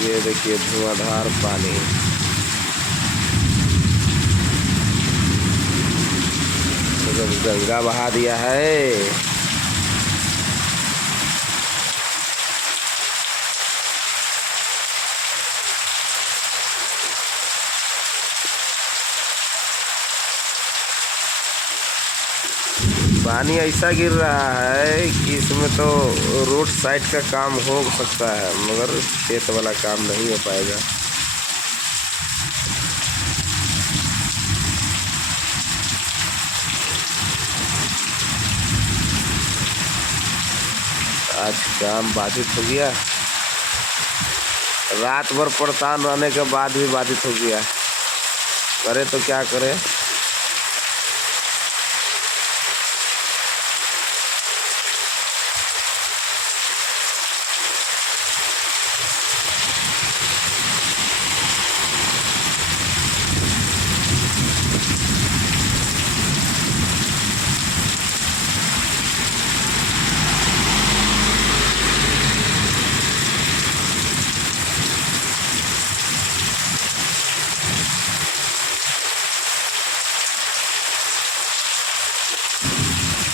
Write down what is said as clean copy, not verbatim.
ये देखिए धुआंधार पानी। तो गंगा बहा दिया है। पानी ऐसा गिर रहा है कि इसमें तो रोड साइड का काम हो सकता है, मगर खेत वाला काम नहीं हो पाएगा। आज काम बाधित हो गया, रात भर परेशान रहने के बाद भी बाधित हो गया। करे तो क्या करे।